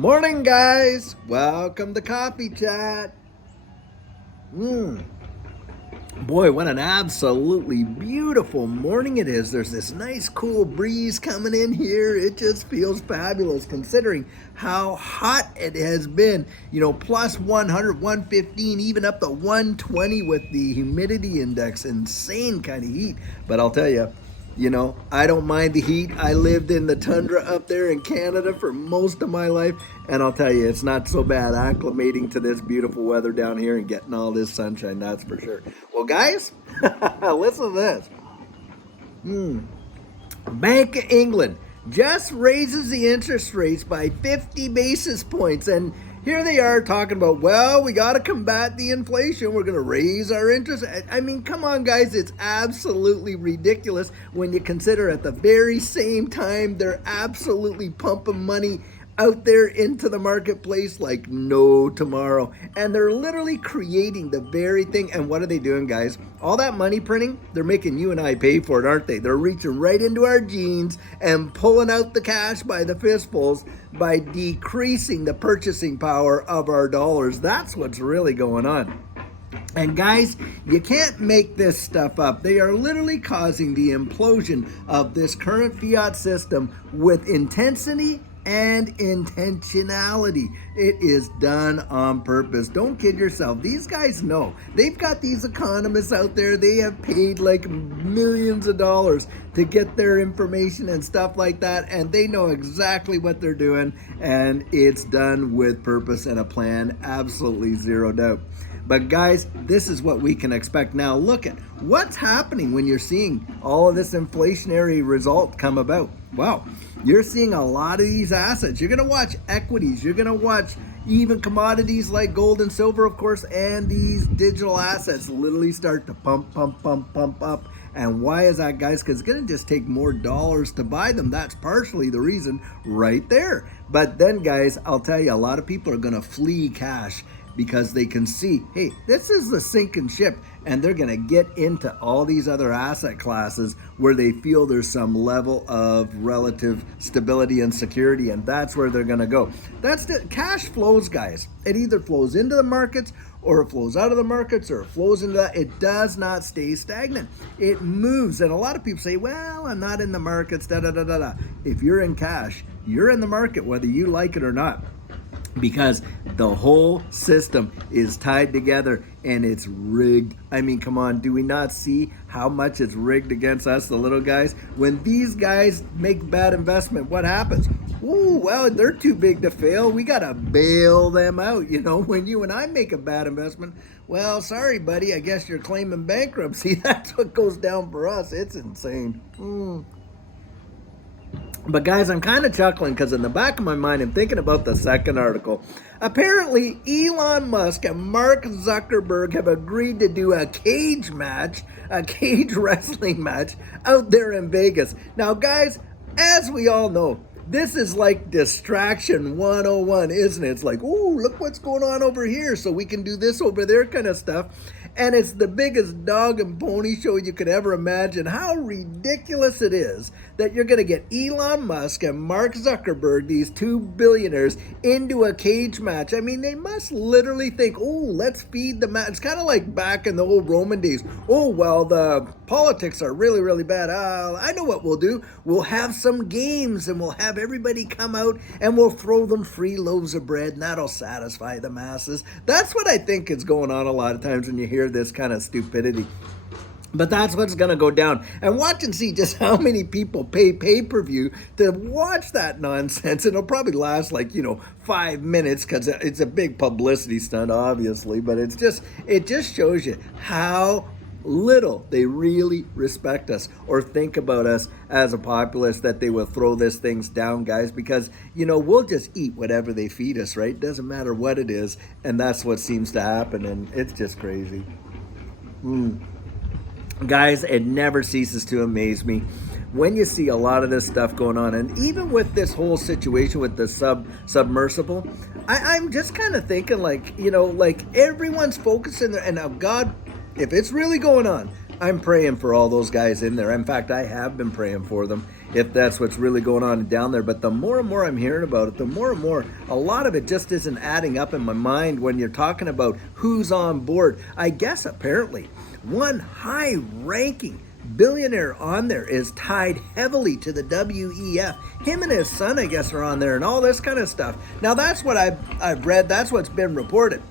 Morning, guys. Welcome to Coffee Chat. Boy, what an absolutely beautiful morning it is. There's this nice cool breeze coming in here. It just feels fabulous considering how hot it has been. Plus 100, 115, even up to 120 with the humidity index. Insane kind of heat. But I'll tell you, I don't mind the heat. I lived in the tundra up there in Canada for most of my life, and I'll tell you, it's not so bad acclimating to this beautiful weather down here and getting all this sunshine, that's for sure. Well, guys, listen to this. Bank of England just raises the interest rates by 50 basis points, and here they are talking about, well, we got to combat the inflation. We're going to raise our interest. I mean, come on, guys. It's absolutely ridiculous when you consider at the very same time they're absolutely pumping money out there into the marketplace like no tomorrow. And they're literally creating the very thing. And what are they doing, guys? All that money printing, they're making you and I pay for it, aren't they? They're reaching right into our jeans and pulling out the cash by the fistfuls by decreasing the purchasing power of our dollars. That's what's really going on. And guys, you can't make this stuff up. They are literally causing the implosion of this current fiat system with intensity and intentionality. It is done on purpose. Don't kid yourself. These guys know. They've got these economists out there. They have paid like millions of dollars to get their information and stuff like that, and they know exactly what they're doing, and it's done with purpose and a plan. Absolutely zero doubt. But guys, this is what we can expect now. Look at what's happening when you're seeing all of this inflationary result come about. Wow, you're seeing a lot of these assets. You're going to watch equities. You're going to watch even commodities like gold and silver, of course, and these digital assets literally start to pump up. And why is that, guys? Because it's going to just take more dollars to buy them. That's partially the reason right there. But then, guys, I'll tell you, a lot of people are going to flee cash because they can see, hey, this is the sinking ship, and they're going to get into all these other asset classes where they feel there's some level of relative stability and security, and that's where they're going to go. That's the cash flows, guys. It either flows into the markets or it flows out of the markets or it flows into that. It does not stay stagnant. It moves. And a lot of people say, well, I'm not in the markets, da-da-da-da-da. If you're in cash, you're in the market whether you like it or not, because the whole system is tied together and it's rigged. I mean, come on, do we not see how much it's rigged against us, the little guys? When these guys make bad investment, what happens? Ooh, well, they're too big to fail. We got to bail them out. When you and I make a bad investment, well, sorry, buddy, I guess you're claiming bankruptcy. That's what goes down for us. It's insane. But guys, I'm kind of chuckling because in the back of my mind, I'm thinking about the second article. Apparently, Elon Musk and Mark Zuckerberg have agreed to do a cage wrestling match out there in Vegas. Now, guys, as we all know, this is like distraction 101, isn't it? It's like, ooh, look what's going on over here, so we can do this over there kind of stuff. And it's the biggest dog and pony show you could ever imagine. How ridiculous it is that you're going to get Elon Musk and Mark Zuckerberg, these two billionaires, into a cage match. I mean, they must literally think, oh, let's feed the match. It's kind of like back in the old Roman days. Oh, well, the politics are really, really bad. I know what we'll do. We'll have some games and we'll have everybody come out and we'll throw them free loaves of bread and that'll satisfy the masses. That's what I think is going on a lot of times when you hear this kind of stupidity. But that's what's going to go down. And watch and see just how many people pay pay-per-view to watch that nonsense. It'll probably last 5 minutes because it's a big publicity stunt, obviously. But it just shows you how little they really respect us or think about us as a populace, that they will throw these things down, guys, because we'll just eat whatever they feed us, right? Doesn't matter what it is, and that's what seems to happen, and it's just crazy. Guys, it never ceases to amaze me when you see a lot of this stuff going on, and even with this whole situation with the submersible, I'm just kind of thinking like everyone's focusing there, and God, if it's really going on, I'm praying for all those guys in there. In fact, I have been praying for them. if that's what's really going on down there. But the more and more I'm hearing about it, the more and more, a lot of it just isn't adding up in my mind when you're talking about who's on board. I guess apparently one high-ranking billionaire on there is tied heavily to the WEF. Him and his son, I guess, are on there and all this kind of stuff. Now, that's what I've read. That's what's been reported.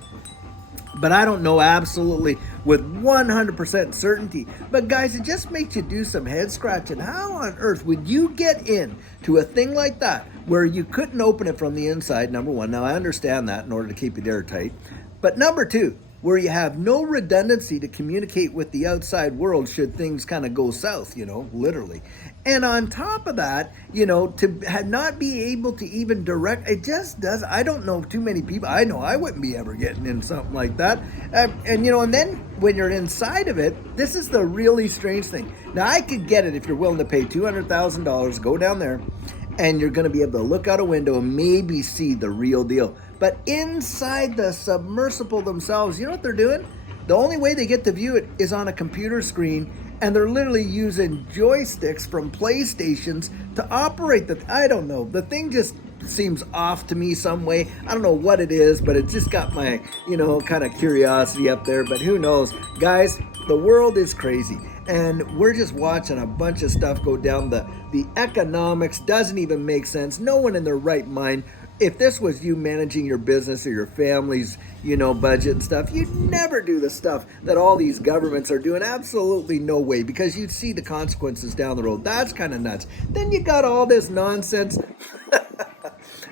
But I don't know absolutely with 100% certainty. But guys, it just makes you do some head scratching. How on earth would you get in to a thing like that where you couldn't open it from the inside, number one? Now, I understand that in order to keep it airtight. But number two, where you have no redundancy to communicate with the outside world should things kind of go south, literally. And on top of that, to not be able to even direct, it just does. I don't know too many people. I know I wouldn't be ever getting in something like that. And then when you're inside of it, this is the really strange thing. Now, I could get it if you're willing to pay $200,000, go down there, and you're going to be able to look out a window and maybe see the real deal. But inside the submersible themselves, you know what they're doing? The only way they get to view it is on a computer screen, and they're literally using joysticks from PlayStations to operate the, I don't know, the thing just seems off to me some way. I don't know what it is, but it just got my, kind of curiosity up there, but who knows? Guys, the world is crazy. And we're just watching a bunch of stuff go down. The economics doesn't even make sense. No one in their right mind. If this was you managing your business or your family's, budget and stuff, you'd never do the stuff that all these governments are doing. Absolutely no way, because you'd see the consequences down the road. That's kind of nuts. Then you got all this nonsense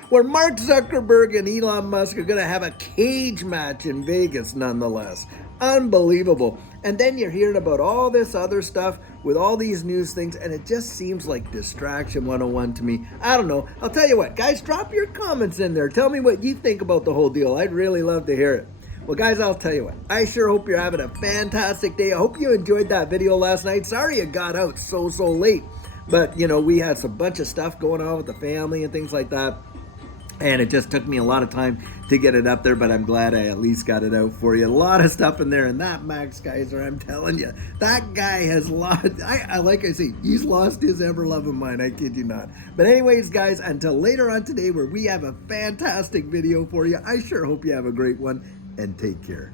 where Mark Zuckerberg and Elon Musk are going to have a cage match in Vegas nonetheless. Unbelievable. And then you're hearing about all this other stuff with all these news things, and it just seems like distraction 101 to me. I don't know. I'll tell you what, guys, drop your comments in there. Tell me what you think about the whole deal. I'd really love to hear it. Well, guys, I'll tell you what, I sure hope you're having a fantastic day. I hope you enjoyed that video last night. Sorry it got out so late. But, we had some bunch of stuff going on with the family and things like that. And it just took me a lot of time to get it up there, but I'm glad I at least got it out for you. A lot of stuff in there, and that Max Keiser, I'm telling you, that guy has lost, like I say, he's lost his ever-loving mind, I kid you not. But anyways, guys, until later on today where we have a fantastic video for you, I sure hope you have a great one, and take care.